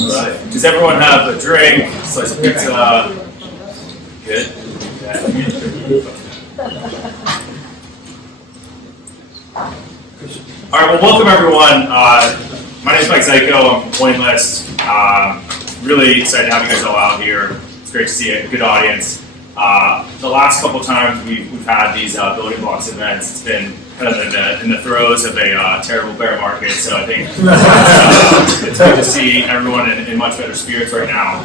All right. Does everyone have a drink, slice of pizza? Good. All right. Well, welcome everyone. My name is Zajko. I'm from CoinList. Really excited to have you guys all out here. It's great to see a good audience. The last couple times we've had these building blocks events, it's been kind of in the throes of a terrible bear market. So I think it's good to see everyone in much better spirits right now.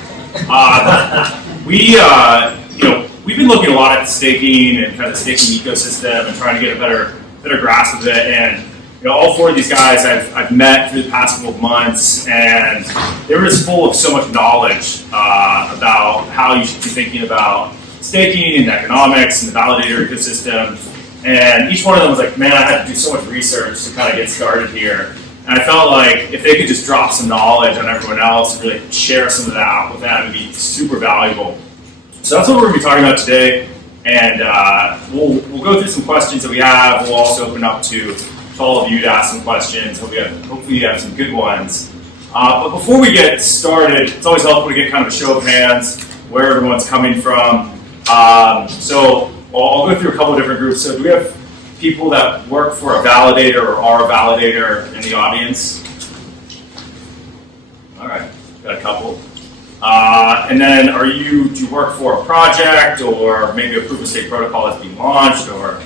We've been looking a lot at staking and kind of the staking ecosystem and trying to get a better grasp of it. And all four of these guys I've met through the past couple of months, and they were just full of so much knowledge about how you should be thinking about staking and economics and the validator ecosystem. And each one of them was like, man, I had to do so much research to kind of get started here. And I felt like if they could just drop some knowledge on everyone else and really share some of that out with them, it'd be super valuable. So that's what we're going to be talking about today. And we'll go through some questions that we have. We'll also open up to all of you to ask some questions. Hopefully you have some good ones. But before we get started, it's always helpful to get kind of a show of hands, where everyone's coming from. So I'll go through a couple of different groups. So do we have people that work for a validator or are a validator in the audience? All right, got a couple. And then do you work for a project or maybe a proof of stake protocol that's being launched? Or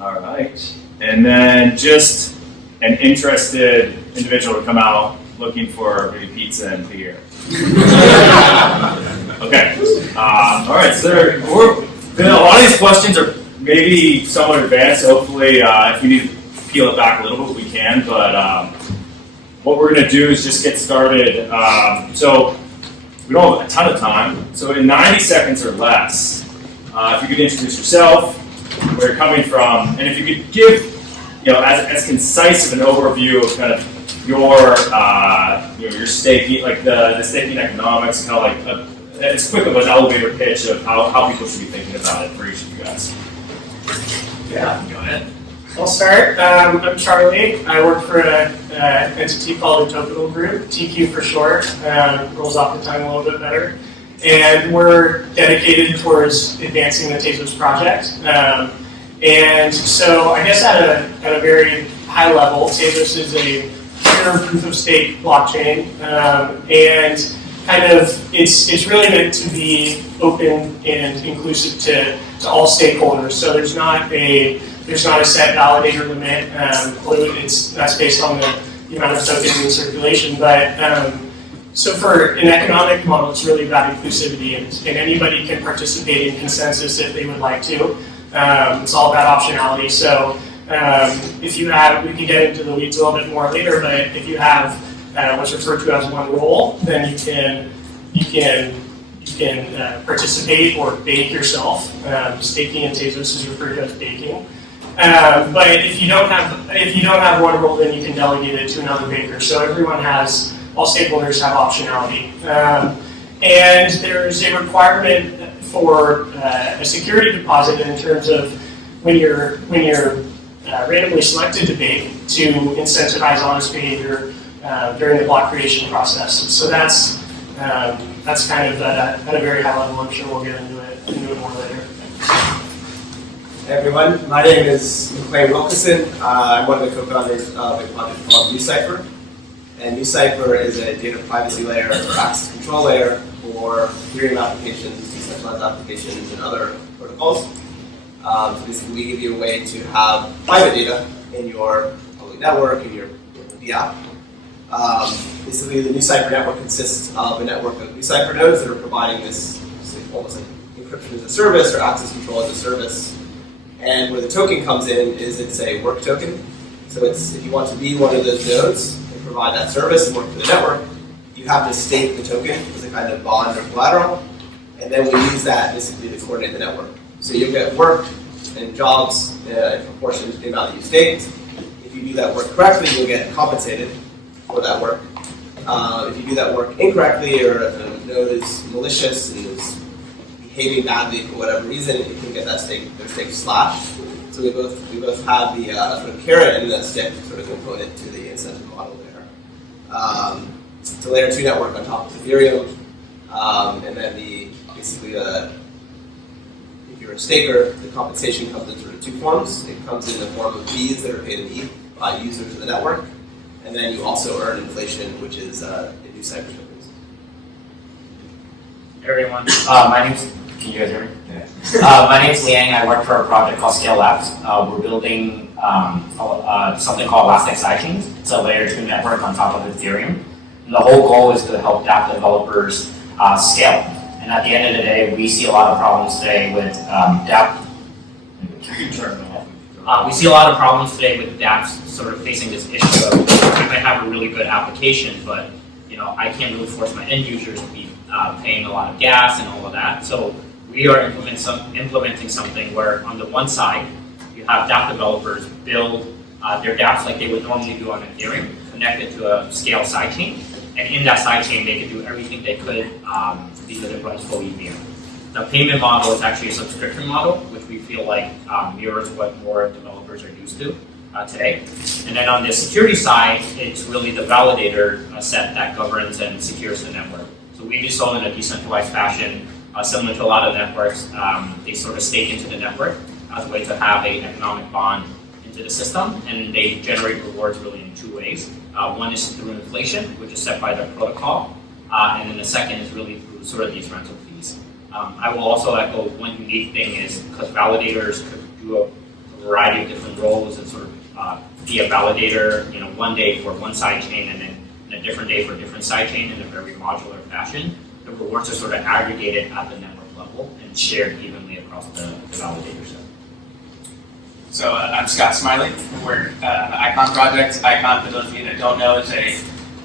all right. And then just an interested individual to come out looking for maybe pizza and beer. Okay. All right. So a lot of these questions are maybe somewhat advanced. So hopefully, if you need to peel it back a little bit, we can. But what we're going to do is just get started. So we don't have a ton of time. So in 90 seconds or less, if you could introduce yourself, where you're coming from, and if you could give, as concise of an overview of kind of your staking, like the staking economics, kind of like as quick of an elevator pitch of how people should be thinking about it for each of you guys. Yeah, go ahead. I'll start. I'm Charlie. I work for an entity called the Tokenal Group, TQ for short. Rolls off the tongue a little bit better. And we're dedicated towards advancing the Tezos project. And so I guess at a very high level, Tezos is a pure proof of stake blockchain. And kind of it's really meant to be open and inclusive to all stakeholders. So there's not a set validator limit. That's based on the amount of tokens in circulation. But so for an economic model, it's really about inclusivity, and anybody can participate in consensus if they would like to. It's all about optionality. So if you have, we can get into the weeds a little bit more later, but if you have what's referred to as one role, then you can participate or bake yourself. Staking in Tezos is referred to as baking. But if you don't have one role, then you can delegate it to another baker. So all stakeholders have optionality. And there's a requirement for a security deposit in terms of when you're randomly selected to bake to incentivize honest behavior during the block creation process. So that's kind of at a very high level. I'm sure we'll get into it more later. Hey everyone, my name is MacLane Wilkison. I'm one of the co-founders of a project called NuCypher. And NuCypher is a data privacy layer or access control layer for Ethereum applications, decentralized applications, and other protocols. So basically, we give you a way to have private data in your public network, in your app. Basically, the NuCypher network consists of a network of NuCypher nodes that are providing this almost like encryption as a service or access control as a service. And where the token comes in is it's a work token. So if you want to be one of those nodes and provide that service and work for the network, you have to stake the token as a kind of bond or collateral. And then we use that basically to coordinate the network. So you'll get work and jobs in proportion to the amount that you staked. If you do that work correctly, you'll get compensated for that work. If you do that work incorrectly, or if a node is malicious and is behaving badly for whatever reason, you can get their stake slashed. So we both have the sort of carrot and the stick sort of component to the incentive model there. It's a layer 2 network on top of Ethereum, and then basically if you're a staker, the compensation comes in sort of 2 forms. It comes in the form of fees that are paid in ETH by users of the network, and then you also earn inflation, which is in NuCypher tokens. Hey everyone, can you guys hear me? Yeah. My name's Liang. I work for a project called SKALE Labs. We're building something called Elastic Sidechains. It's a layer 2 network on top of Ethereum. And the whole goal is to help dApp developers scale. And at the end of the day, we see a lot of problems today with dApp. We see a lot of problems today with dApps sort of facing this issue of I might have a really good application, but I can't really force my end users to be paying a lot of gas and all of that. So we are implementing something where on the one side, you have dApp developers build their dApps like they would normally do on Ethereum, connected to a SKALE sidechain. And in that sidechain, they could do everything they could because it runs fully via. The payment model is actually a subscription model, which we feel like mirrors what more developers are used to today. And then on the security side, it's really the validator set that governs and secures the network. So we do so in a decentralized fashion, similar to a lot of networks. They sort of stake into the network as a way to have an economic bond into the system, and they generate rewards really in 2 ways. One is through inflation, which is set by the protocol, and then the second is really through sort of these rental fees. I will also echo one unique thing is because validators could do a variety of different roles and sort of be a validator, one day for one sidechain and then a different day for a different sidechain in a very modular fashion. The rewards are sort of aggregated at the network level and shared evenly across the validator set. So I'm Scott Smiley. We're on the Icon project. Icon, for those of you that don't know, is a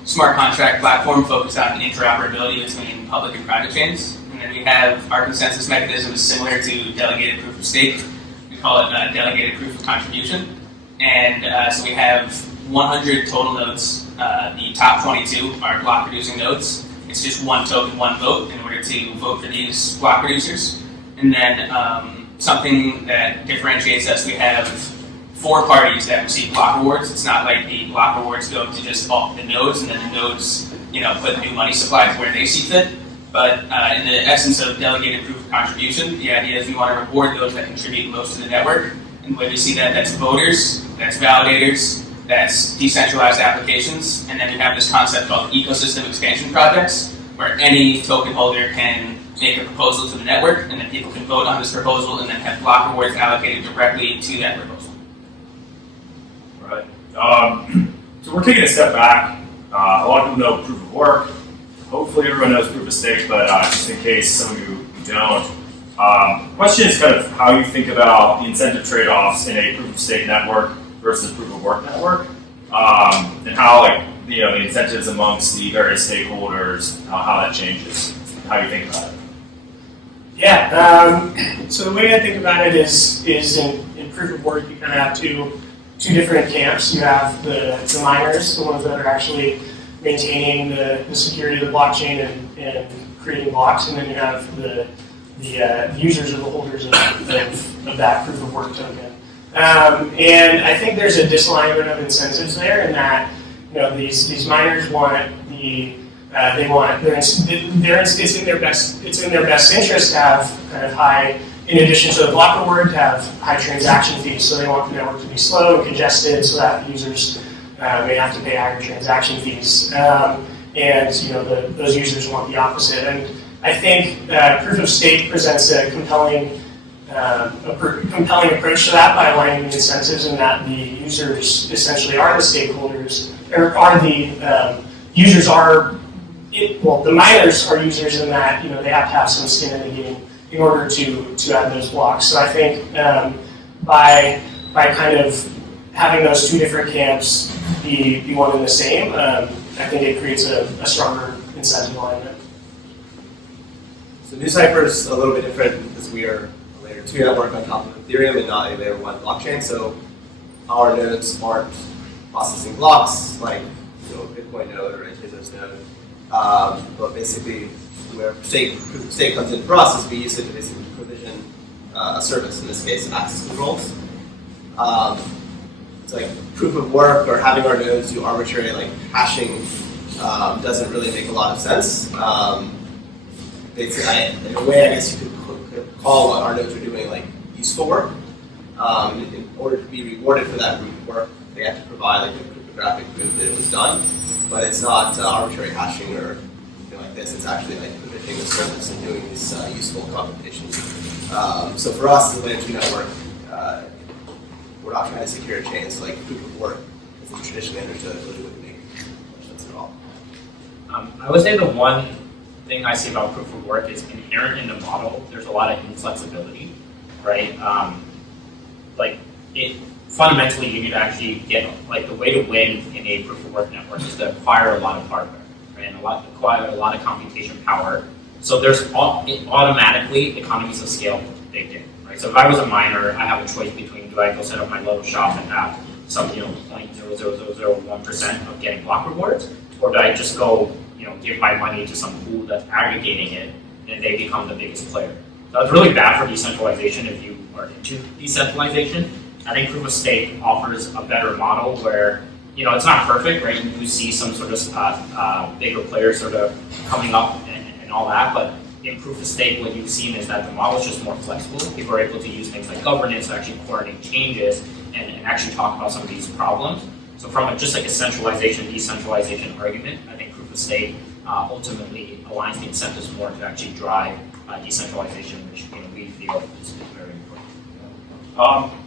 smart contract platform focused on interoperability between public and private chains. And then we have our consensus mechanism is similar to delegated proof of stake. We call it delegated proof of contribution. And so we have 100 total nodes. The top 22 are block producing nodes. It's just one token, one vote in order to vote for these block producers. And then something that differentiates us, we have 4 parties that receive block rewards. It's not like the block rewards go to just all the nodes and then the nodes, put new money supplies where they see fit. But in the essence of delegated proof of contribution, the idea is we want to reward those that contribute most to the network. And when we see that, that's voters, that's validators, that's decentralized applications, and then we have this concept called ecosystem expansion projects, where any token holder can make a proposal to the network, and then people can vote on this proposal and then have block rewards allocated directly to that proposal. Right. So we're taking a step back. A lot of people know proof of work. Hopefully everyone knows proof of stake, but just in case some of you don't. Question is kind of how you think about the incentive trade-offs in a proof of stake network versus proof of work network, and how the incentives amongst the various stakeholders, how that changes, how you think about it. Yeah, so the way I think about it is in proof of work, you kind of have two different camps. You have the miners, the ones that are actually maintaining the security of the blockchain and creating blocks, and then you have the users or the holders of that proof of work token. And I think there's a disalignment of incentives there in that these miners want it's in their best interest to have kind of high, in addition to the block reward, to have high transaction fees. So they want the network to be slow and congested so that users may have to pay higher transaction fees. Those users want the opposite. And I think proof of stake presents a compelling approach to that by aligning the incentives, and that the users essentially are the stakeholders, or are the users are. The miners are users in that they have to have some skin in the game in order to add those blocks. So I think by kind of having those two different camps be one and the same, I think it creates a stronger incentive alignment. So NuCypher is a little bit different because we are a layer 2 network on top of Ethereum and not a layer 1 blockchain. So our nodes aren't processing blocks like Bitcoin node or a Tezos node. But basically, where stake comes in for us is we use it to basically provision a service, in this case, access controls. It's like proof of work or having our nodes do arbitrary hashing doesn't really make a lot of sense. In a way, I guess you could call what our nodes are doing like useful work. In order to be rewarded for that work, they have to provide like the cryptographic proof that it was done, but it's not arbitrary hashing or anything like this. It's actually like predicting the service and doing these useful computations. So for us, the Layer 2 network, we're not trying to secure a chain. So like proof of work, as it's traditionally understood, it really wouldn't make much sense at all. I would say the one thing I see about proof of work is inherent in the model. There's a lot of inflexibility, right? Fundamentally, you need to actually get, like, the way to win in a proof of work network is to acquire a lot of hardware, right? And acquire a lot of computation power. So there's automatically economies of scale baked in, right? So if I was a miner, I have a choice between, do I go set up my little shop and have some, 0.00001% of getting block rewards, or do I just go, give my money to some pool that's aggregating it, and they become the biggest player? So it's really bad for decentralization if you are into decentralization. I think proof of stake offers a better model where, it's not perfect, right? You see some sort of bigger players sort of coming up and all that, but in proof of stake, what you've seen is that the model is just more flexible. People are able to use things like governance to actually coordinate changes and actually talk about some of these problems. So from just like a centralization, decentralization argument, I think proof of stake ultimately aligns the incentives more to actually drive decentralization, which we feel is very important.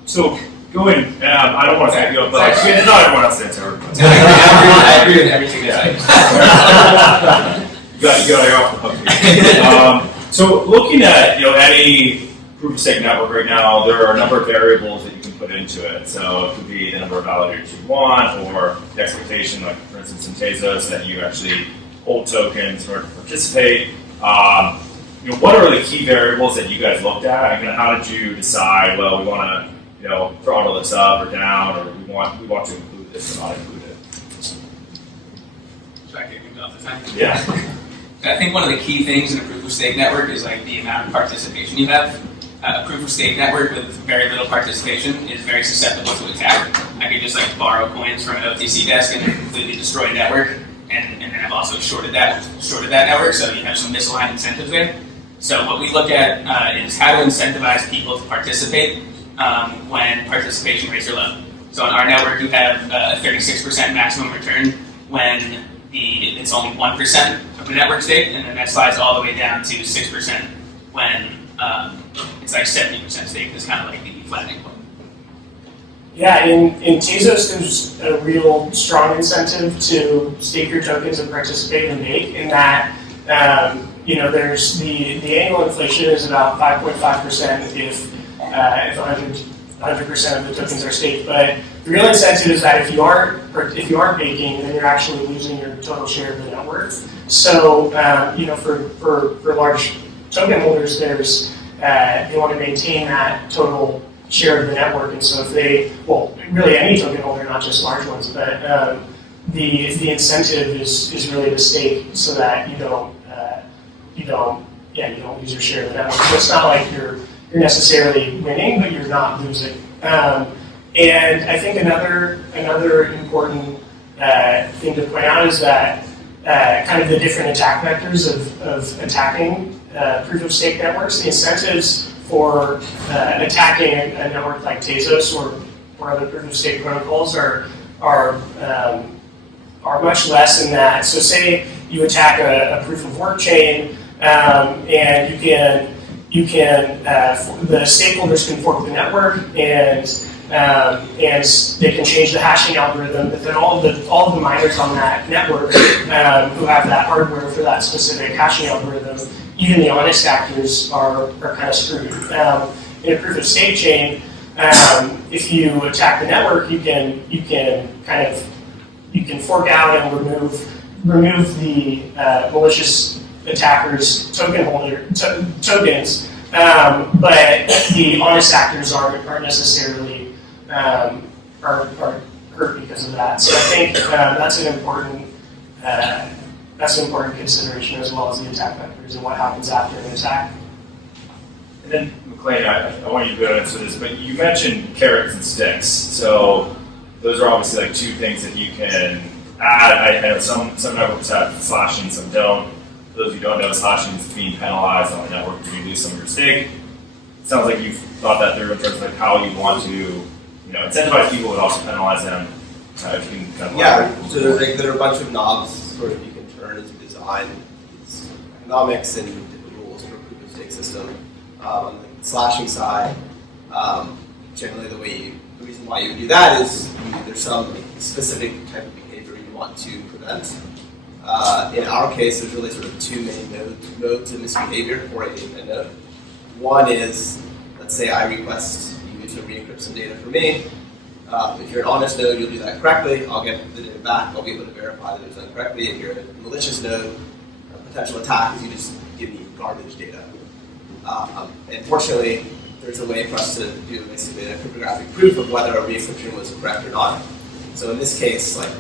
So going, I don't want to say go, but not everyone else answer. I agree with everything you say. You got it off the hook here. So looking at any proof of stake network right now, there are a number of variables that you can put into it. So it could be the number of validators you want, or the expectation, like for instance in Tezos, that you actually hold tokens in order to participate. What are the key variables that you guys looked at? And how did you decide? Well, we want to throttle this up or down, or we want to include this or not include it. Should I kick things off this time? Yeah. I think one of the key things in a proof of stake network is like the amount of participation you have. A proof of stake network with very little participation is very susceptible to attack. I could just borrow coins from an OTC desk and completely destroy a network, and then I've also shorted that network, so you have some misaligned incentives there. So what we look at is how to incentivize people to participate when participation rates are low. So on our network, you have a 36% maximum return when it's only 1% of the network stake, and then that slides all the way down to 6% when it's like 70% stake. It's kind of like the flattening point. Yeah, in Tezos, there's a real strong incentive to stake your tokens and participate and make, in that there's the annual inflation is about 5.5% if 100% of the tokens are staked. But the real incentive is that if you aren't baking, then you're actually losing your total share of the network. So for large token holders, they want to maintain that total share of the network, and so if really any token holder, not just large ones, but the incentive is really to stake so that you don't lose your share of the network. So it's not like you're necessarily winning, but you're not losing. And I think another important thing to point out is that kind of the different attack vectors of attacking proof of stake networks. The incentives for attacking a network like Tezos or other proof of stake protocols are much less than that. So say you attack a proof of work chain, and you can the stakeholders can fork the network, and they can change the hashing algorithm. But then all of the miners on that network who have that hardware for that specific hashing algorithm, even the honest actors are kind of screwed. In a proof of stake chain, if you attack the network, you can fork out and remove the malicious attackers' tokens, but the honest actors aren't necessarily are hurt because of that. So I think that's an important consideration, as well as the attack vectors and what happens after an attack. And then MacLane, I want you to go into this, but you mentioned carrots and sticks. So those are obviously like two things that you can I know some networks have slashing, some don't. For those who don't know, slashing is being penalized on the network if you lose some of your stake. It sounds like you've thought that through in terms of like how you want to incentivize people but also penalize them. If you can kind of Yeah, so there are a bunch of knobs sort of you can turn as you design these economics and different rules for a proof of stake system. On the slashing side, generally the reason why you would do that is there's some specific type of behavior you want to prevent. In our case, there's really sort of two main modes of misbehavior for a node. One is, let's say I request you to re-encrypt some data for me. If you're an honest node, you'll do that correctly. I'll get the data back. I'll be able to verify that it was done correctly. If you're a malicious node, a potential attack is you just give me garbage data. And fortunately, there's a way for us to do basically a cryptographic proof of whether a re-encryption was correct or not. So in this case, like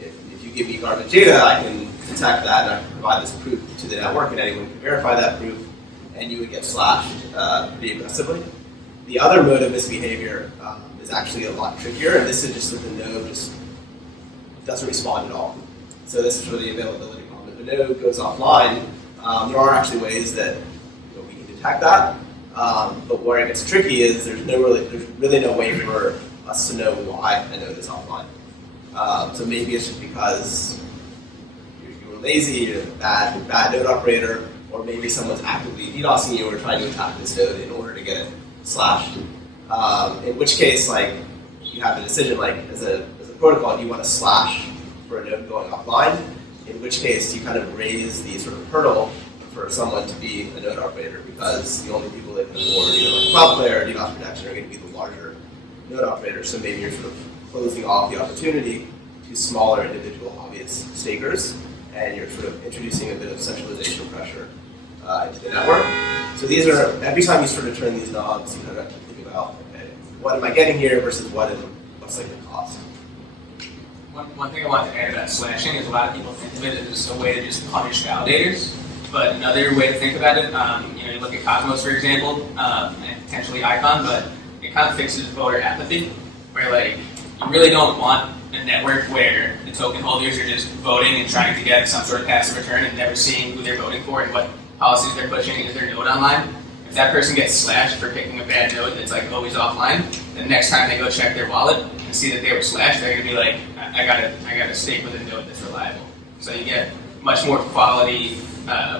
if you give me garbage data, I can detect that and I can provide this proof to the network, and anyone can verify that proof, and you would get slashed pretty aggressively. The other mode of misbehavior is actually a lot trickier, and this is just that the node just doesn't respond at all. So this is really the availability problem. If a node goes offline, there are actually ways that we can detect that. But where it gets tricky is there's really no way for us to know why a node is offline. So maybe it's just because you were lazy, you're a bad node operator, or maybe someone's actively DDoSing you or trying to attack this node in order to get it slashed. In which case, like, you have the decision, like, as a protocol, do you want to slash for a node going offline? In which case, you kind of raise the sort of hurdle for someone to be a node operator, because the only people that can afford, like Cloudflare or DDoS protection are going to be the larger node operators. So maybe you're sort of closing off the opportunity to smaller individual hobbyist stakers, and you're sort of introducing a bit of centralization pressure into the network. So these are, every time you sort of turn these knobs, you kind of have to think about, okay, what am I getting here versus what's like the cost. One thing I want to add about slashing is a lot of people think of it as a way to just punish validators. But another way to think about it, you look at Cosmos, for example, and potentially Icon, but it kind of fixes voter apathy, where like you really don't want a network where the token holders are just voting and trying to get some sort of passive return and never seeing who they're voting for and what policies they're pushing into their node online. If that person gets slashed for picking a bad node that's like always offline, the next time they go check their wallet and see that they were slashed, they're gonna be like, I gotta stake with a node that's reliable. So you get much more quality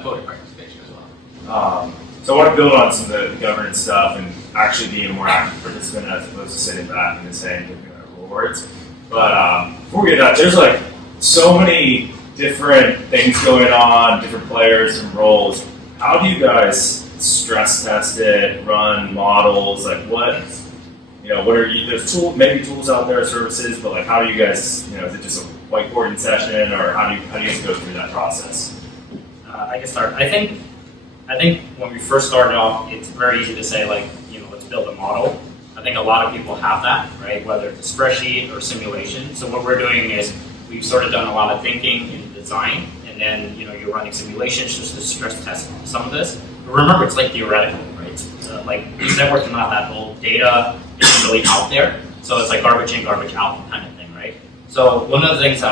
voter participation as well. So I want to build on some of the governance stuff and actually being a more active participant as opposed to sitting back and just saying rewards. But before we get to that, there's like so many different things going on, different players and roles. How do you guys stress test it, run models? Like what are you, there's maybe tools out there, services, but like how do you guys, is it just a whiteboarding session, or how do you guys go through that process? I can start. I think when we first started off, it's very easy to say like, let's build a model. I think a lot of people have that, right? Whether it's a spreadsheet or simulation. So what we're doing is we've sort of done a lot of thinking in design, and then you're running simulations just to stress test some of this. But remember, it's like theoretical, right? Like these networks are not that old. Data isn't really out there, so it's like garbage in, garbage out kind of thing, right? So one of the things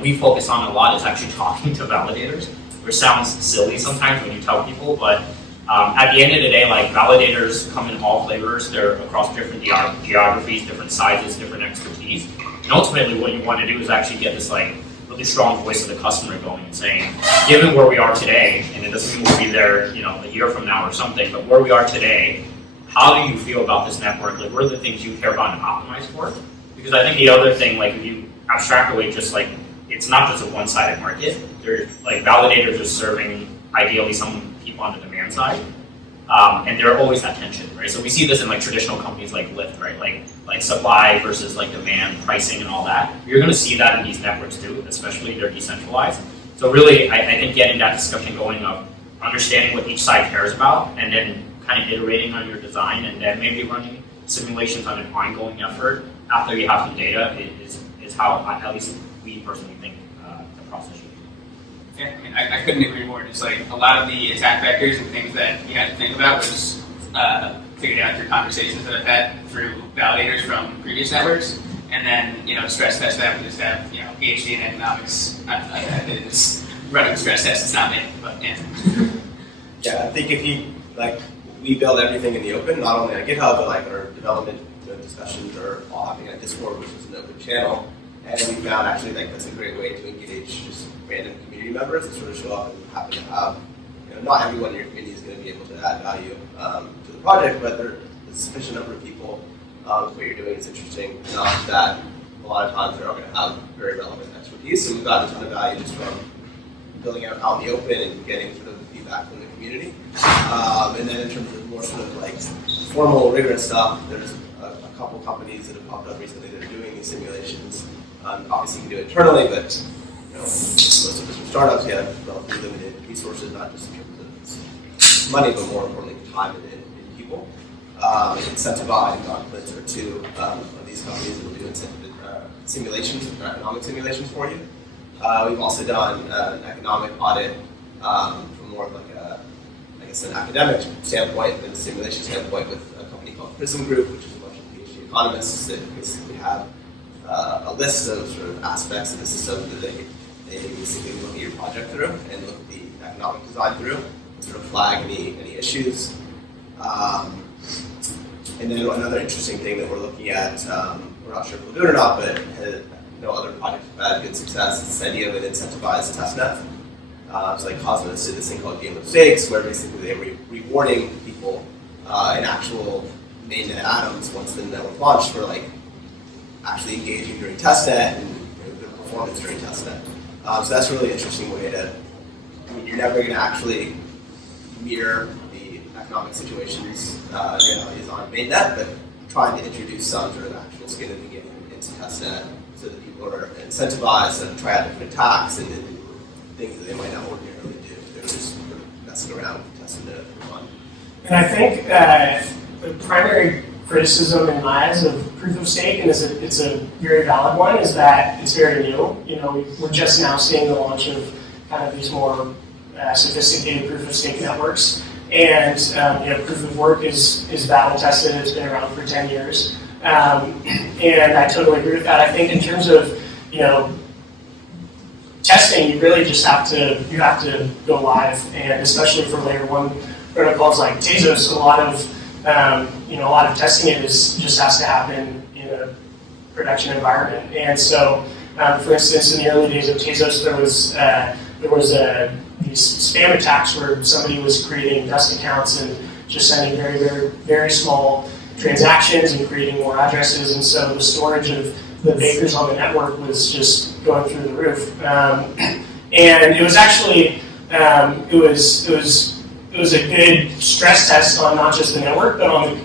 we focus on a lot is actually talking to validators, which sounds silly sometimes when you tell people, but at the end of the day, like validators come in all flavors. They're across different geographies, different sizes, different expertise. And ultimately, what you want to do is actually get this like really strong voice of the customer going and saying, given where we are today, and it doesn't mean we'll be there, a year from now or something, but where we are today, how do you feel about this network? Like, what are the things you care about and optimize for? Because I think the other thing, like, if you abstract away, just like it's not just a one-sided market. There's like validators are serving ideally some people on the demand side, and they're always at tension, right? So we see this in like traditional companies like Lyft, right? Like supply versus like demand, pricing, and all that. You're going to see that in these networks too, especially they're decentralized. So really, I think getting that discussion going of understanding what each side cares about, and then kind of iterating on your design, and then maybe running simulations on an ongoing effort after you have some data is how at least we personally think the process should be. Yeah, I mean, I couldn't agree more. Just like a lot of the attack vectors and things that you had to think about was figured out through conversations that I've had through validators from previous networks. And then, to stress test that, we just have, PhD in economics. I did this running stress test, it's not me, but yeah. Yeah, I think if you, we build everything in the open, not only on GitHub, but our development discussions are all happening on Discord, which is an open channel. And we found actually that's a great way to engage just random community members that sort of show up and happen to have, not everyone in your community is going to be able to add value to the project, but there's a sufficient number of people what you're doing is interesting enough that a lot of times they're all going to have very relevant expertise. So we've gotten a ton of value just from building out in the open and getting sort of feedback from the community. And then in terms of more sort of formal, rigorous stuff, there's a couple companies that have popped up recently that are doing these simulations. Obviously, you can do it internally, but most of us are startups. We have relatively limited resources, not just in terms of money, but more importantly, time and people. Incentivize and Confluence are two of these companies that will do simulations, economic simulations for you. We've also done an economic audit from more of an academic standpoint than a simulation standpoint with a company called Prism Group, which is a bunch of PhD economists that basically have a list of sort of aspects of the system that they basically look at your project through and look at the economic design through and sort of flag any issues. And then another interesting thing that we're looking at, we're not sure if we'll do it or not, but other projects have had good success, is this idea of an incentivized testnet. So Cosmos did this thing called Game of Stakes, where basically they were rewarding people in actual mainnet atoms once the network launched for actually engaging during testnet and good performance during testnet. So that's a really interesting way to, you're never going to actually mirror the economic situations realities on mainnet, but trying to introduce some sort of actual skin in the game into testnet so that people are incentivized to try out different attacks and things that they might not ordinarily do. They're just sort of messing around and testing it for fun. And I think the primary criticism in my eyes of proof of stake, and it's a very valid one, is that it's very new. We're just now seeing the launch of kind of these more sophisticated proof of stake networks. And proof of work is battle tested. It's been around for 10 years. And I totally agree with that. I think in terms of testing, you really just have to go live, and especially for layer one protocols like Tezos, a lot of testing just has to happen in a production environment. And so, for instance, in the early days of Tezos, there was these spam attacks where somebody was creating dust accounts and just sending very, very, very small transactions and creating more addresses, and so the storage of the bakers on the network was just going through the roof. And it was actually it was a good stress test on not just the network, but on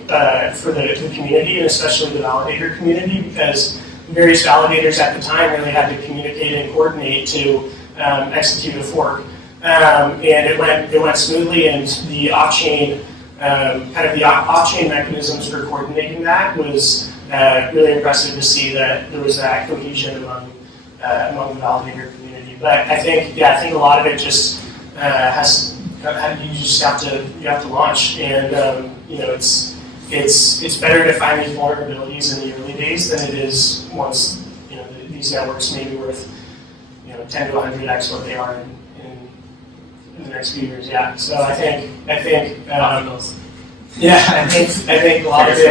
for the community, and especially the validator community, because various validators at the time really had to communicate and coordinate to execute a fork. And it went smoothly, and the off-chain off-chain mechanisms for coordinating that was really impressive to see that there was that cohesion among the validator community. But I think a lot of it just you have to launch, and it's better to find these vulnerabilities in the early days than it is once these networks may be worth 10 to 100x what they are in the next few years. Yeah. So I think I think a lot of it.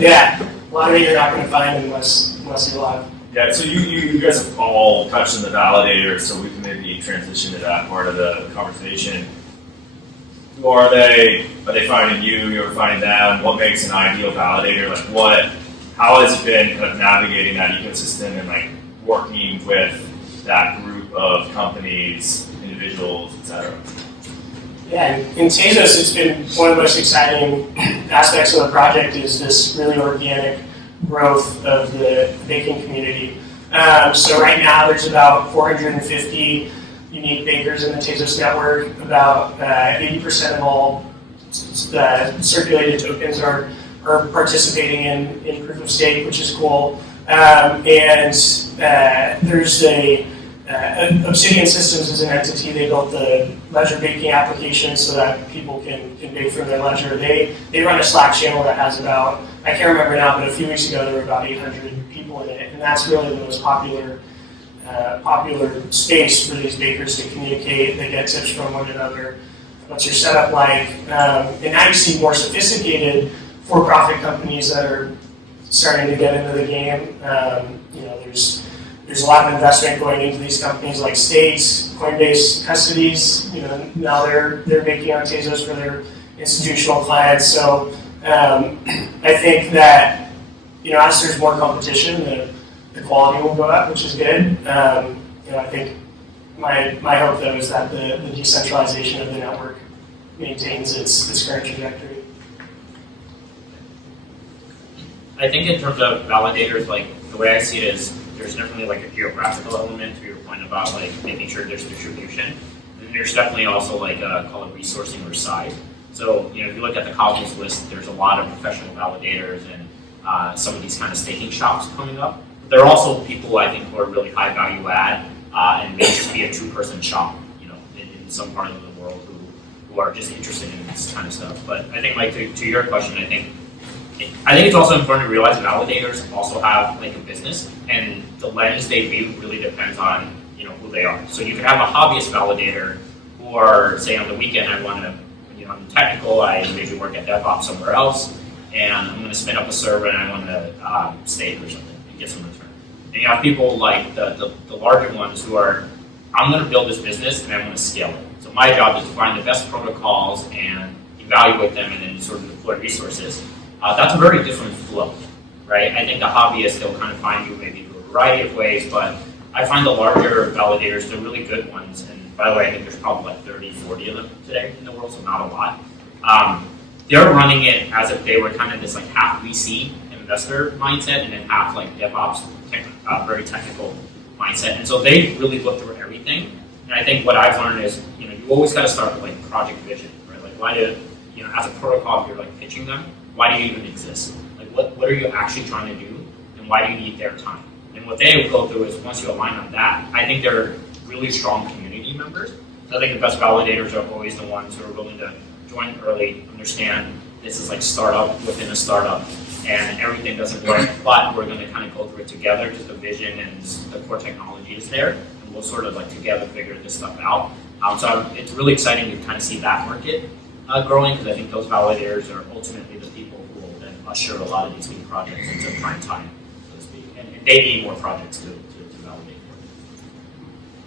Yeah, a lot of it you're not going to find unless you're live. Yeah, so you guys have all touched on the validator, so we can maybe transition to that part of the conversation. Who are they? Are they finding you? You're finding them? What makes an ideal validator? How has it been kind of navigating that ecosystem and working with that group of companies, individuals, etc.? Yeah, in Tezos, it's been one of the most exciting aspects of the project is this really organic growth of the baking community. So right now, there's about 450 unique bakers in the Tezos network. About 80% of all circulated tokens are participating in proof of stake, which is cool. And there's Obsidian Systems is an entity. They built the ledger baking application so that people can bake from their ledger. They run a Slack channel that has about I can't remember now, but a few weeks ago there were about 800 people in it, and that's really the most popular space for these bakers to communicate. They get tips from one another. What's your setup like? And now you see more sophisticated for-profit companies that are starting to get into the game. There's a lot of investment going into these companies like States, Coinbase Custodies. Now they're making on Tezos for their institutional clients. So I think that as there's more competition, the quality will go up, which is good. I think my hope though is that the decentralization of the network maintains its current trajectory. I think in terms of validators, like the way I see it is there's definitely like a geographical element to your point about like making sure there's distribution. And there's definitely also like call it resourcing or size. So if you look at the colleges list, there's a lot of professional validators and some of these kind of staking shops coming up. There are also people I think who are really high value add and may just be a two-person shop, in some part of the world who are just interested in this kind of stuff. But I think like to your question, I think it's also important to realize validators also have like a business, and the lens they view really depends on who they are. So you could have a hobbyist validator who are say on the weekend I want to I'm technical, I maybe work at DevOps somewhere else, and I'm going to spin up a server and I want to stake or something and get some return. And you have people like the larger ones who are I'm going to build this business and I'm going to scale it. So my job is to find the best protocols and evaluate them and then sort of deploy resources. That's a very different flow, right? I think the hobbyists, they'll kind of find you maybe through a variety of ways, but I find the larger validators, they're really good ones. And by the way, I think there's probably like 30, 40 of them today in the world, so not a lot. They're running it as if they were kind of this like half VC investor mindset and then half like DevOps, very technical mindset. And so they really look through everything. And I think what I've learned is, you always got to start with like project vision, right? Like why do, as a protocol, if you're like pitching them, why do you even exist? Like what are you actually trying to do, and why do you need their time? And what they will go through is once you align on that, I think they're really strong community members. So I think the best validators are always the ones who are willing to join early, understand this is like startup within a startup, and everything doesn't work, but we're going to kind of go through it together because the vision and the core technology is there, and we'll sort of like together figure this stuff out. So it's really exciting to kind of see that market growing, because I think those validators are ultimately the people who will then usher a lot of these new projects into prime time, so to speak. And they need more projects to validate.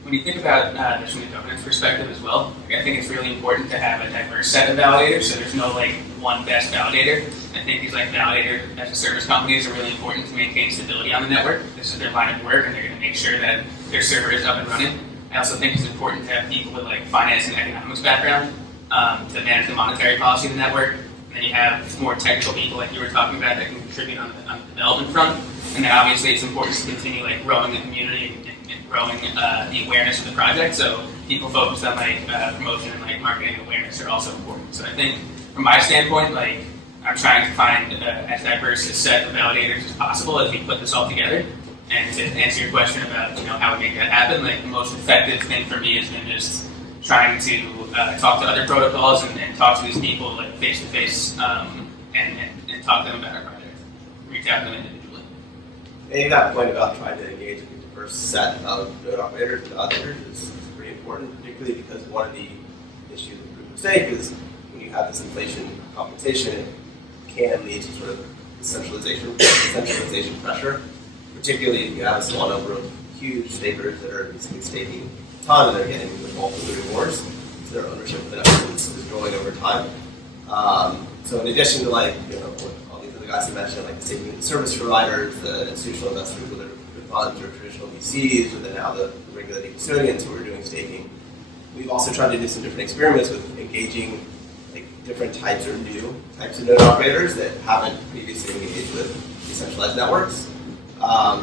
When you think about this from the governance perspective as well, I think it's really important to have a diverse set of validators, so there's no like one best validator. I think these like validator as a service companies are really important to maintain stability on the network. This is their line of work, and they're going to make sure that their server is up and running. I also think it's important to have people with like finance and economics background to manage the monetary policy of the network. And then you have more technical people like you were talking about that can contribute on the development front. And then obviously it's important to continue like growing the community and growing the awareness of the project. So people focused on like promotion and like marketing awareness are also important. So I think from my standpoint, like I'm trying to find as diverse a set of validators as possible as we put this all together. And to answer your question about how we make that happen, like the most effective thing for me has been just trying to talk to other protocols and talk to these people like face to face and talk to them about our project, reach out to them individually. And that point about trying to engage a diverse set of node operators and others is pretty important, particularly because one of the issues with proof of stake is when you have this inflation compensation, it can lead to sort of centralization pressure. Particularly if you have a small number of huge stakers that are basically staking a ton and they're getting the bulk of the rewards, so their ownership of the network is growing over time. So in addition to like what all these other guys have mentioned, like the staking service providers, the institutional investors, whether they're funds or traditional VCs, or then now the regulated custodians who are doing staking, we've also tried to do some different experiments with engaging like different types or new types of node operators that haven't previously engaged with decentralized networks.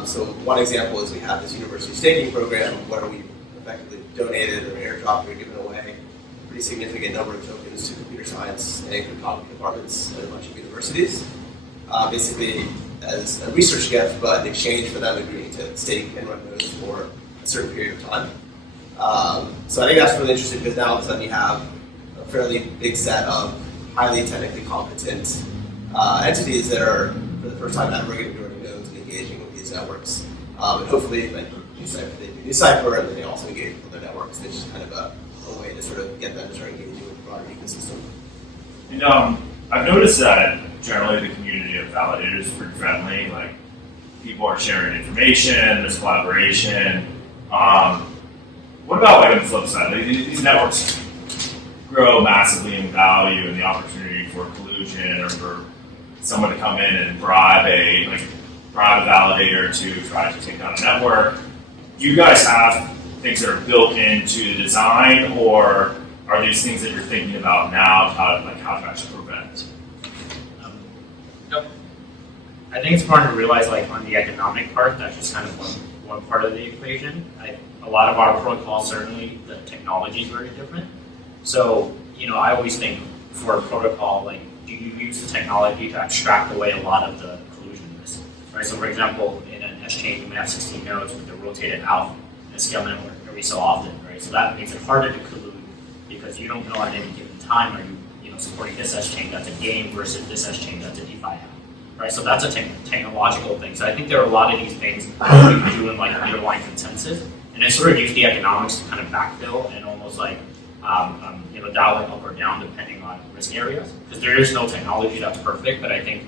So one example is we have this university staking program where we effectively donated or airdropped or given away a pretty significant number of tokens to computer science and cryptography departments at a bunch of universities, basically as a research gift, but in exchange for them agreeing to stake and run nodes for a certain period of time. So I think that's really interesting because now all of a sudden you have a fairly big set of highly technically competent entities that are for the first time ever going to be joining nodes and engaging with these networks. And hopefully, like NuCypher, they do NuCypher, and then they also engage with other networks. It's just kind of a way to sort of get them to start engaging with the broader ecosystem. And I've noticed that generally the community of validators is pretty friendly. Like, people are sharing information, there's collaboration. What about like on the flip side? Like, these networks grow massively in value, and the opportunity for collusion or for someone to come in and bribe a validator to try to take down a network. Do you guys have things that are built into the design, or are these things that you're thinking about now, how to actually prevent? I think it's important to realize, like, on the economic part, that's just kind of one part of the equation. A lot of our protocols, certainly, the technology is very different. So, I always think for a protocol, like, do you use the technology to abstract away a lot of the collusion risk, right? So, for example, in an S-chain, you may have 16 nodes, but they're rotated out in a scale network every so often, right? So that makes it harder to collude because you don't know at any given time, are you supporting this S-chain that's a game versus this S-chain that's a DeFi app, right? So that's a technological thing. So I think there are a lot of these things that we can do in like underlying consensus, and then sort of use the economics to kind of backfill and almost like dial it up or down depending on risk areas. Because there is no technology that's perfect, but I think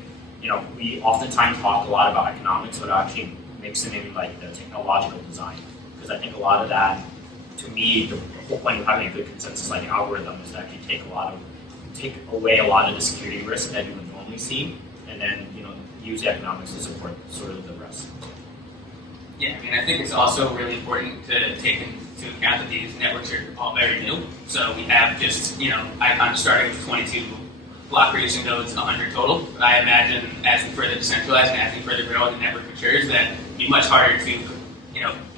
we oftentimes talk a lot about economics, but actually mixing in like the technological design. Because I think a lot of that, to me, the whole point of having a good consensus like algorithm is that you take away a lot of the security risk that you would normally see, and then use the economics to support sort of the rest. Yeah, I think it's also really important to take into account that these networks are all very new. So we have just, Icon starting with 22 block producing nodes and 100 total. But I imagine as we further decentralize and as we further grow and the network matures, that it'd be much harder to,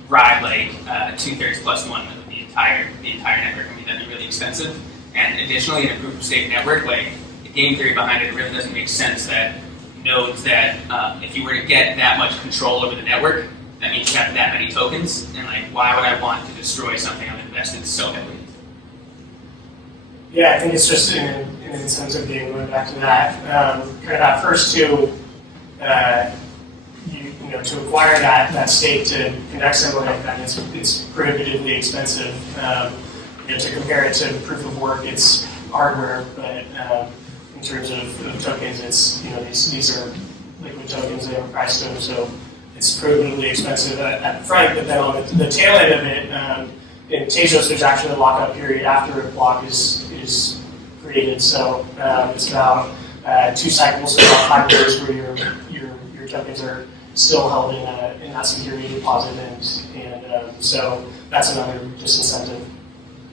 ride like 2/3 plus one of the entire network. That'd be really expensive. And additionally, in a proof of stake network, like the game theory behind it really doesn't make sense that nodes that if you were to get that much control over the network, that means you have that many tokens, and like, why would I want to destroy something I've invested so heavily into? Yeah, I think it's just an incentive game, going back to that. Kind of at first to to acquire that stake to conduct something like that, it's prohibitively expensive. To compare it to proof of work, it's hardware, but in terms of tokens, it's these are liquid tokens, they have a price to them, so it's prohibitively expensive at the front, but then on the tail end of it, in Tezos, there's actually a lockup period after a block is created. So it's about 2 cycles, so about 5 years where your tokens are still held in that security deposit, and so that's another disincentive.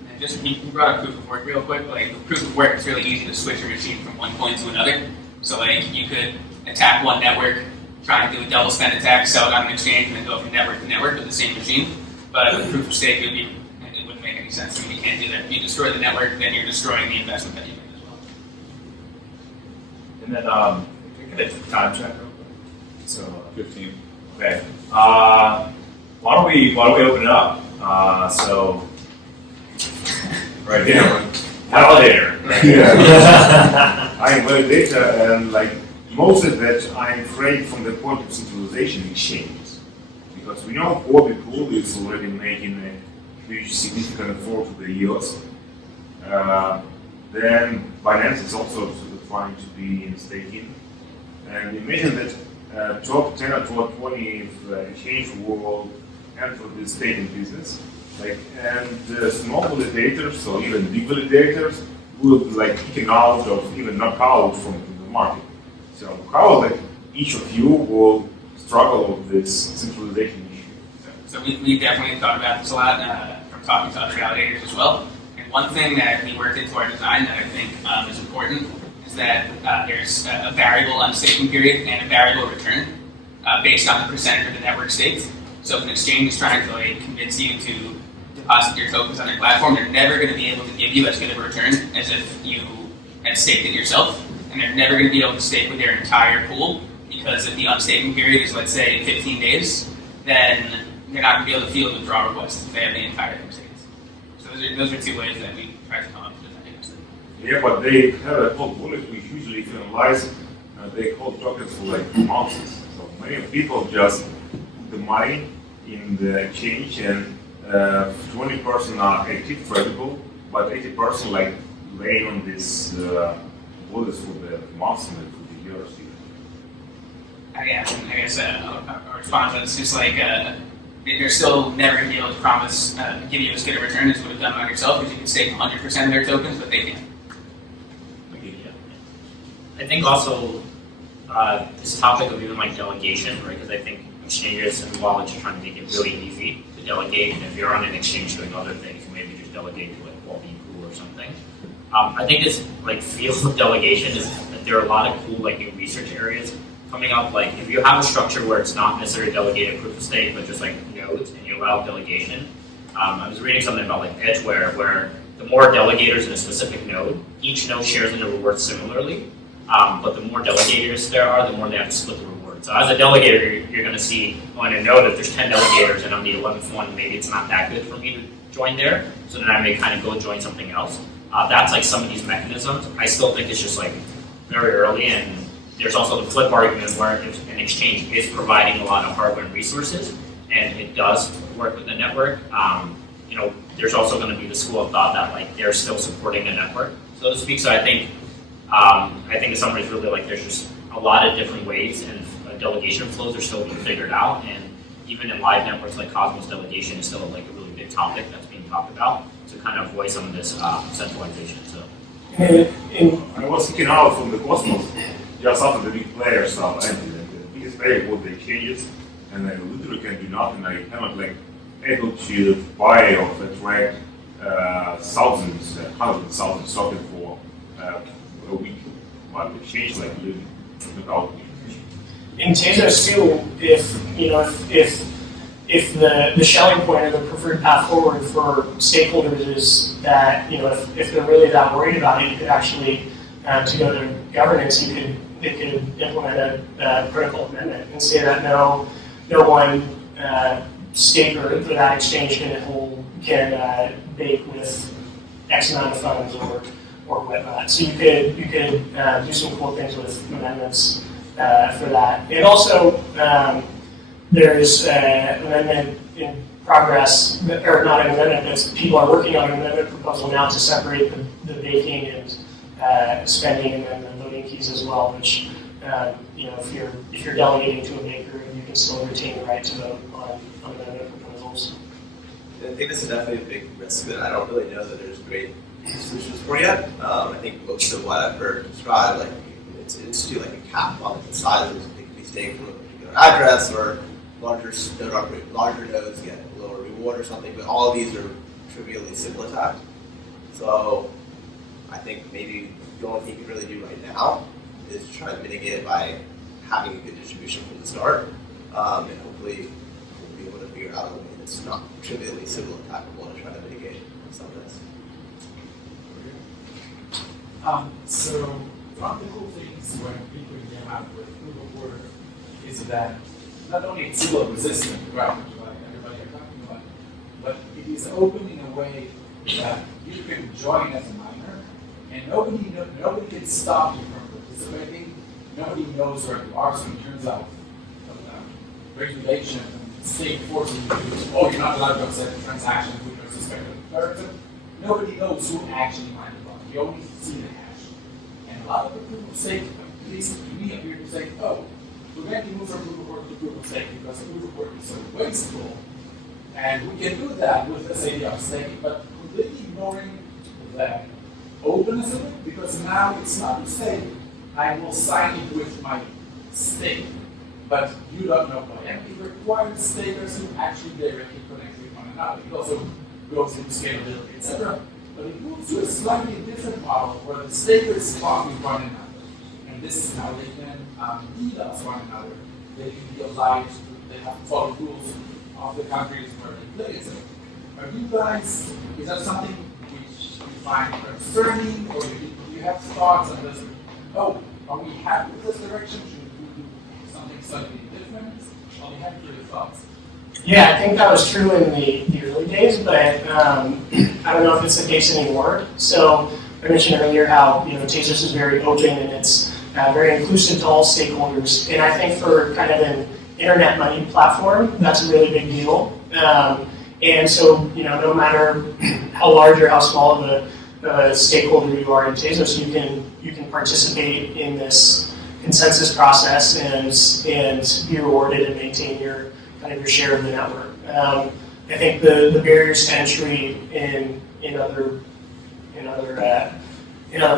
And just you brought up proof of work real quick. Like with proof of work, it's really easy to switch your machine from one coin to another. So like you could attack one network, try and do a double spend attack, sell it on an exchange, and then go from network to network with the same machine. But with proof of stake, it wouldn't make any sense. You can't do that. If you destroy the network, then you're destroying the investment that you made as well. And then, can I take a time check real quick? So 15. Okay. Why don't we open it up? Right here, validator. Yeah. I'm validator, and like most of that, I'm afraid from the point of centralization exchanges, because we know Orbital is already making a huge significant effort to the yields. Then Binance is also sort of trying to be in staking, and imagine that top 10 or top 20 of exchange will enter the staking business. And small validators or even big validators will kick out or even knock out from the market. So how each of you will struggle with this centralization issue? So we definitely thought about this a lot from talking to other validators as well. And one thing that we worked into our design that I think is important is that there's a variable unstaking period and a variable return based on the percentage of the network staked. So if an exchange is trying to convince you to deposit your tokens on their platform, they're never going to be able to give you as good of a return as if you had staked it yourself. And they're never going to be able to stake with their entire pool, because if the unstaking period is, let's say, 15 days, then they're not going to be able to field withdrawal requests if they have the entire thing staked. So those are 2 ways that we try to come up with that. Yeah, but they have a whole bullet which usually, if you analyze they hold tokens for like months. So many people just put the money in the exchange, and 20% are active tradable, but 80% like laying on this wallets for the months and for the years. I guess a response to this is like they're still never going to be able to promise give you as good a return as you would have done by yourself, because you can stake 100% of their tokens, but they can't. I think also this topic of even like delegation, right? Because I think exchanges and wallets are trying to make it really easy to delegate. And if you're on an exchange doing other things, maybe just delegate to like Pool or something. I think this like field of delegation is that there are a lot of cool like new research areas coming up. Like if you have a structure where it's not necessarily delegated proof of stake, but just like nodes and you allow delegation. I was reading something about like Edgeware, where the more delegators in a specific node, each node shares in the rewards similarly. But the more delegators there are, the more they have to split the reward. So as a delegator, you're going to see, I know that there's 10 delegators and I'm the 11th one, maybe it's not that good for me to join there, so then I may kind of go join something else. That's like some of these mechanisms. I still think it's just like very early, and there's also the flip argument where if an exchange is providing a lot of hardware and resources, and it does work with the network, there's also going to be the school of thought that like they're still supporting the network, so to speak. So I think in some ways, really, like there's just a lot of different ways, and delegation flows are still being figured out. And even in live networks like Cosmos, delegation is still like a really big topic that's being talked about to kind of avoid some of this centralization. So, I was thinking out from the Cosmos just after the big players are ended. The biggest player was the exchanges, and I literally can do nothing. I cannot like able to buy or attract thousands, hundreds of thousands tokens for a week. But exchange like living without me. In Tezos too, if the shelling point or the preferred path forward for stakeholders is that if they're really that worried about it, you could actually to go to governance, they could implement a protocol amendment and say that no one staker for that exchange can bake with X amount of funds or whatnot. So you could do some cool things with amendments for that. And also, there's an amendment in progress, or not an amendment, but people are working on an amendment proposal now to separate the baking and spending and then the voting keys as well, which, if you're delegating to a baker, you can still retain the right to vote on amendment proposals. I think this is definitely a big risk that I don't really know that there's great solutions for yet. I think most of what I've heard described, like it's institute like a cap on the sizes that can be staked from a particular address, or larger nodes get a lower reward or something. But all of these are trivially simple attacked. So I think maybe the only thing you can really do right now is try to mitigate it by having a good distribution from the start, and hopefully we'll be able to figure out a way that's not trivially simple attackable to try to mitigate some of this. So one of the cool things when people interact with proof of work is that not only it's civil resistant, right, like everybody are talking about, but it is open in a way that you can join as a miner, and nobody can stop you from participating. Nobody knows where you are, so it turns out regulation and state forcing you to do, you're not allowed to accept a transaction with a suspected person. Nobody knows who actually mined the block. You only see the hash. And a lot of the proof of stake, at least to me, appear to say, we're going to move from proof of work to proof of stake because proof of work is so wasteful. And we can do that with this idea of staking, but completely ignoring the openness of it, because now it's not a stake. I will sign it with my stake, but you don't know why. And it requires stakers who actually directly connect with one another. It also goes into scalability, etc. But it moves to a slightly different model where the stakers talk with one another. And this is how they can DDoS one another. They can be obliged, they have to follow rules of the countries where they play. So are you guys, is that something which you find concerning, or do you have thoughts on this? Are we happy with this direction? Should we do something slightly different? Are we happy with your thoughts? Yeah, I think that was true in the early days, but I don't know if it's the case anymore. So I mentioned earlier how Tezos is very open in its very inclusive to all stakeholders. And I think for kind of an internet money platform, that's a really big deal. And so, no matter how large or how small of a stakeholder you are in Tezos, you can participate in this consensus process and be rewarded and maintain your share of the network. I think the barriers to entry in other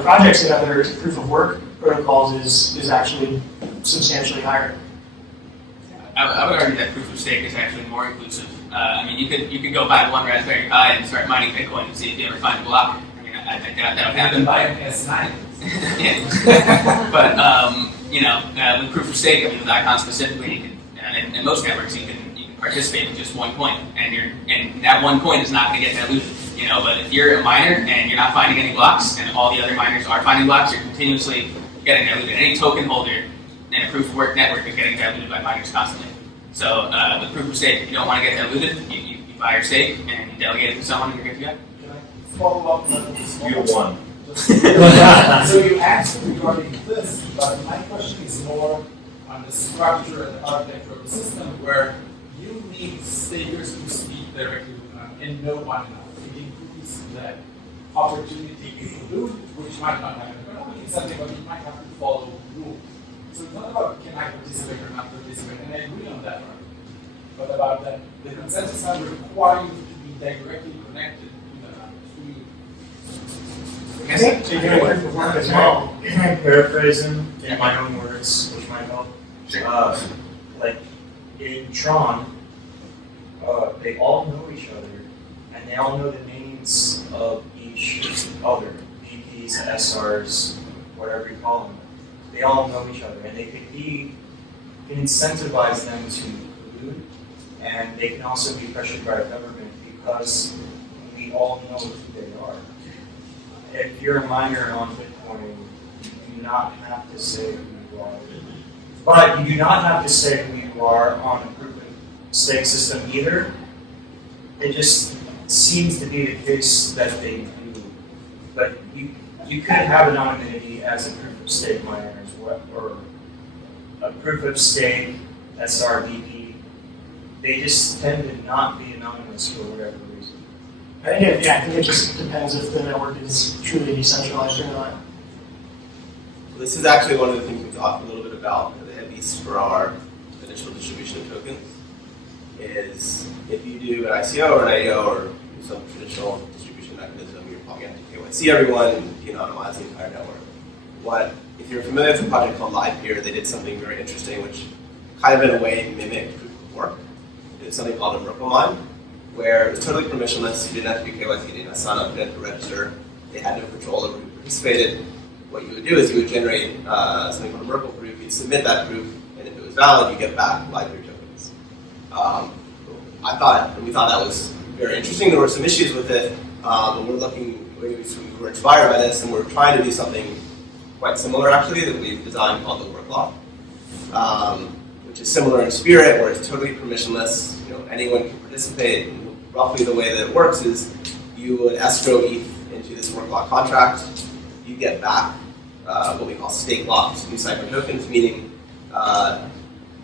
projects and other proof of work protocols is actually substantially higher. I would argue that proof of stake is actually more inclusive. You could go buy one Raspberry Pi and start mining Bitcoin and see if you ever find a block. I think that would happen. You can buy an S9. Yeah. But with proof of stake, with Icon specifically, you can, and most networks, you can participate with just 1 coin, and that 1 coin is not going to get diluted. But if you're a miner and you're not finding any blocks, and all the other miners are finding blocks, you're continuously getting diluted. Any token holder in a proof of work network is getting diluted by miners constantly. So with proof of stake, if you don't want to get diluted, you buy your stake and you delegate it to someone, and you're good to go. Can I follow up on this? You won. So you answered regarding this, but my question is more on the structure and the architecture of the system where you need stakers to speak directly with them and know one another. It increases the opportunity to do, which might not happen. But only in something, but you might have to follow rules. So it's not about can I participate or not participate, and I agree on that part. But about that, the consensus now requires you to be directly connected to the I think to do proof of work as well. Can I paraphrase him in my own words, which might help? Like in Tron, they all know each other, and they all know the names of each other, VPs, SRs, whatever you call them. They all know each other, and they can incentivize them to include, and they can also be pressured by the government because we all know who they are. If you're a miner on Bitcoin, you do not have to say who you are. But you do not have to say who you are on a proof of stake system either. It just seems to be the case that they do. But you could have anonymity as a proof of stake miner as well, or a proof of stake SRVP. They just tend to not be anonymous for whatever reason. I think it just depends if the network is truly decentralized or not. This is actually one of the things we talked a little bit about, at least for our initial distribution of tokens, is if you do an ICO or an AO or some traditional distribution mechanism, you're probably going to have to KYC everyone and de-anonymize the entire network. If you're familiar with a project called LivePeer, they did something very interesting, which kind of in a way mimicked proof of work. They did something called a Merkle mine, where it was totally permissionless. You didn't have to do KYC, you didn't have to sign up, you didn't have to register. They had no control over who participated. What you would do is you would generate something called a Merkle proof. You'd submit that proof, and if it was valid, you get back LivePeer tokens. We thought that was very interesting. There were some issues with it, but we were inspired by this, and we're trying to do something quite similar, actually, that we've designed called the work law, which is similar in spirit, where it's totally permissionless. Anyone can participate. And roughly the way that it works is you would escrow ETH into this work law contract. You get back what we call stake locked NuCypher tokens, meaning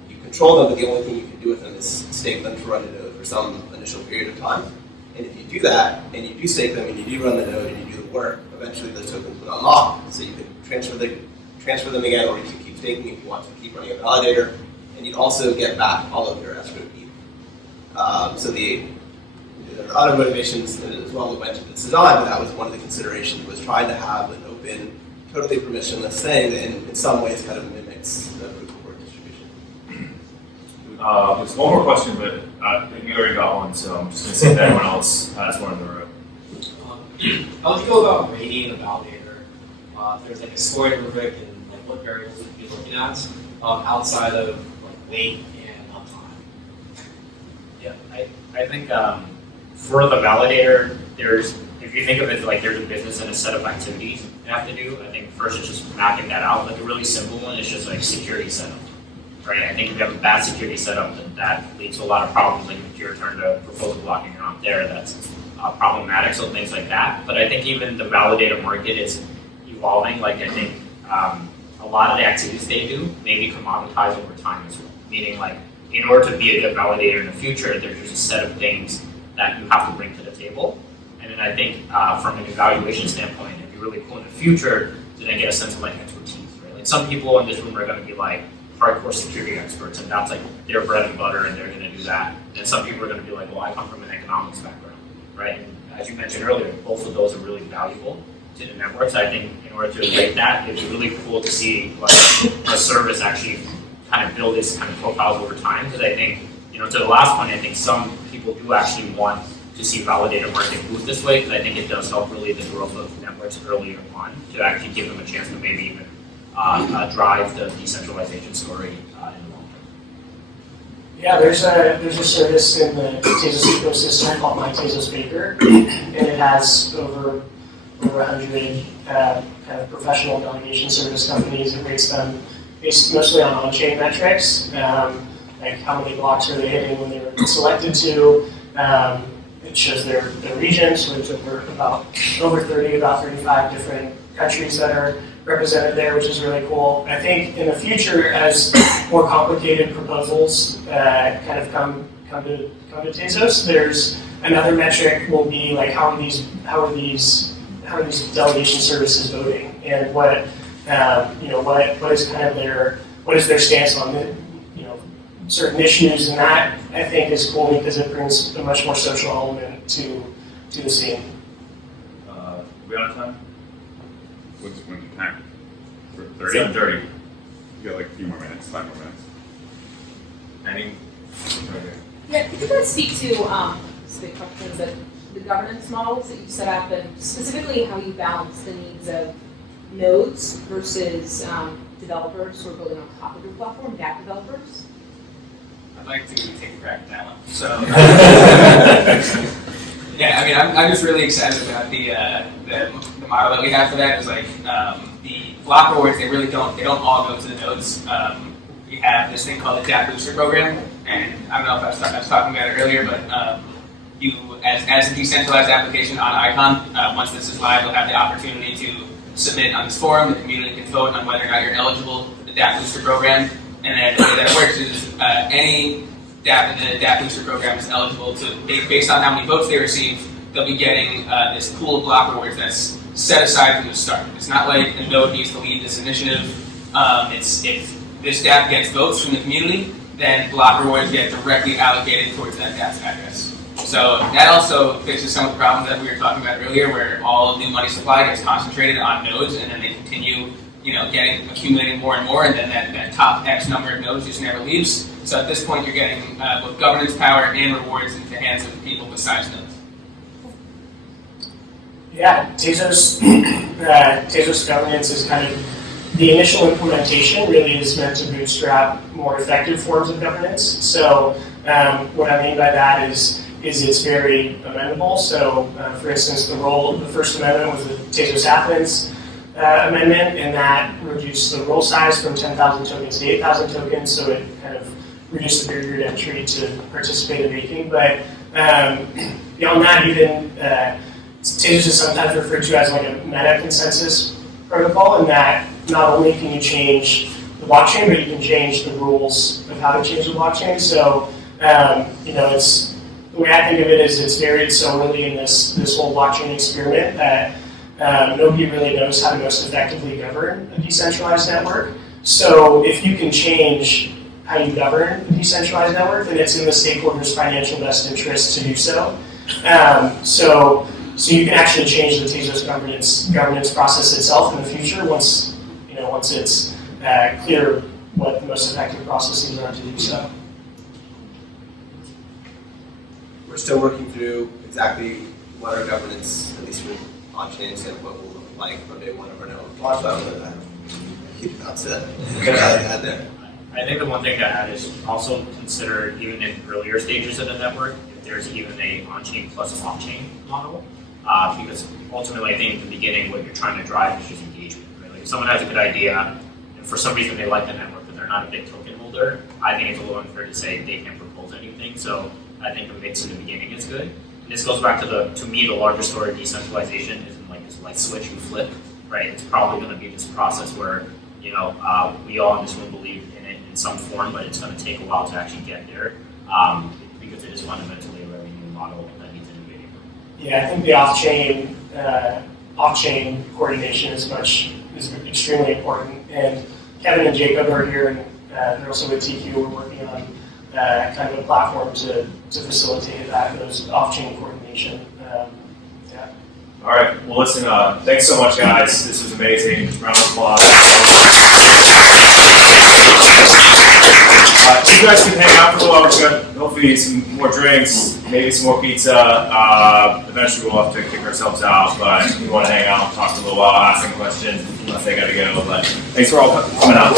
you control them, but the only thing you can do with them is stake them to run the node for some initial period of time. And if you do that, and you do stake them, and you do run the node, and you do the work, eventually those tokens would unlock, so you can transfer them again, or you can keep staking if you want to keep running a validator, and you'd also get back all of your escrow ETH. There are other motivations as well that went into this design, but that was one of the considerations, was trying to have an open, totally permissionless thing that in some ways kind of mimics the proof of work distribution. There's one more question, but you already got one, so I'm just going to see if anyone else has one in the room. How would you go about rating a validator? If there's like a scoring rubric and like what variables would you be looking at outside of like weight and uptime? Yeah, I think for the validator, if you think of it like there's a business and a set of activities you have to do, I think first it's just mapping that out. Like a really simple one is just like security setup, right? I think if you have a bad security setup, then that leads to a lot of problems. Like if your turn to propose a block and you're not there, that's problematic. So things like that. But I think even the validator market is evolving. Like I think a lot of the activities they do may be commoditized over time as well. Meaning, like, in order to be a good validator in the future, there's just a set of things that you have to bring to the table. And then I think from an evaluation standpoint, it'd be really cool in the future to then get a sense of like expertise, right? Like some people in this room are going to be like hardcore security experts, and that's like their bread and butter, and they're going to do that. And some people are going to be like, well, I come from an economics background, right? And as you mentioned earlier, both of those are really valuable to the networks. I think in order to rate that, it'd be really cool to see like a service actually kind of build its kind of profiles over time. Because I think, to the last point, I think some people do actually want to see validator market move this way, because I think it does help really the growth of networks earlier on to actually give them a chance to maybe even drive the decentralization story in the long term. Yeah, there's a service in the Tezos ecosystem called My Tezos Baker, and it has over 100 kind of professional delegation service companies. It rates them based mostly on-chain metrics, like how many blocks are they hitting when they were selected to. It shows their region, so there's over 30, about 35 different countries that are represented there, which is really cool. I think in the future, as more complicated proposals kind of come to Tezos, there's another metric will be like how are these delegation services voting, and what is kind of their stance on the certain issues, and that I think is cool because it brings a much more social element to the scene. We out of time? When's the time? 30? 7:30. You got like a few more minutes, 5 more minutes. Any? Okay. Yeah, could you guys speak to specific questions, but the governance models that you set up, and specifically how you balance the needs of nodes versus developers who are building on top of your platform, DApp developers? I'd like to take a crack at that one. So, yeah, I mean, I'm just really excited about the model that we have for that. Is like the block rewards. They don't all go to the nodes. We have this thing called the DApp Booster program, and I don't know if I was talking about it earlier, but you, as a decentralized application on Icon, once this is live, you'll have the opportunity to submit on this forum. The community can vote on whether or not you're eligible for the DApp Booster program. And then the way that works is any DApp in the DApp Booster program is eligible to, based on how many votes they receive, they'll be getting this pool of block rewards that's set aside from the start. It's not like a node needs to lead this initiative. It's if this DApp gets votes from the community, then block rewards get directly allocated towards that DApp's address. So that also fixes some of the problems that we were talking about earlier, where all new money supply gets concentrated on nodes, and then they continue accumulating more and more, and then that top X number of nodes just never leaves. So at this point, you're getting both governance power and rewards into the hands of people besides nodes. Yeah, Tezos governance is kind of the initial implementation. Really is meant to bootstrap more effective forms of governance. So what I mean by that is it's very amendable. So for instance, the first amendment was the Tezos Athens amendment, and that reduced the role size from 10,000 tokens to 8,000 tokens, so it kind of reduced the barrier to entry to participate in making. But beyond that, even Tezos is sometimes referred to as like a meta consensus protocol, in that not only can you change the blockchain, but you can change the rules of how to change the blockchain. So it's the way I think of it is it's varied so early in this whole blockchain experiment that nobody really knows how to most effectively govern a decentralized network. So if you can change how you govern a decentralized network, then it's in the stakeholders' financial best interest to do so. So you can actually change the Tezos governance process itself in the future once it's clear what the most effective processes are to do so. We're still working through exactly what our governance, at least with on-chain, and what will look like from day one of our network. I think the one thing to add is also consider, even in earlier stages of the network, if there's even a on-chain plus off-chain model. Because ultimately, I think in the beginning, what you're trying to drive is just engagement. Right? Like if someone has a good idea, and for some reason they like the network, but they're not a big token holder, I think it's a little unfair to say they can't propose anything. So I think a mix in the beginning is good. And this goes back to me, the larger story of decentralization isn't like this light switch you flip, right? It's probably going to be this process where we all in this room believe in it in some form, but it's going to take a while to actually get there because it is fundamentally a revenue model that needs innovating. Yeah, I think the off-chain coordination is extremely important. And Kevin and Jacob are here, and they're also with TQ. We're working on kind of a platform to facilitate those off-chain coordination. All right. Well, listen. Thanks so much, guys. This was amazing. Round of applause. You guys can hang out for a little while. We're gonna hopefully some more drinks, maybe some more pizza. Eventually, we'll have to kick ourselves out. But if you want to hang out, talk for a little while, ask some questions, unless they got to go. But thanks for all coming out.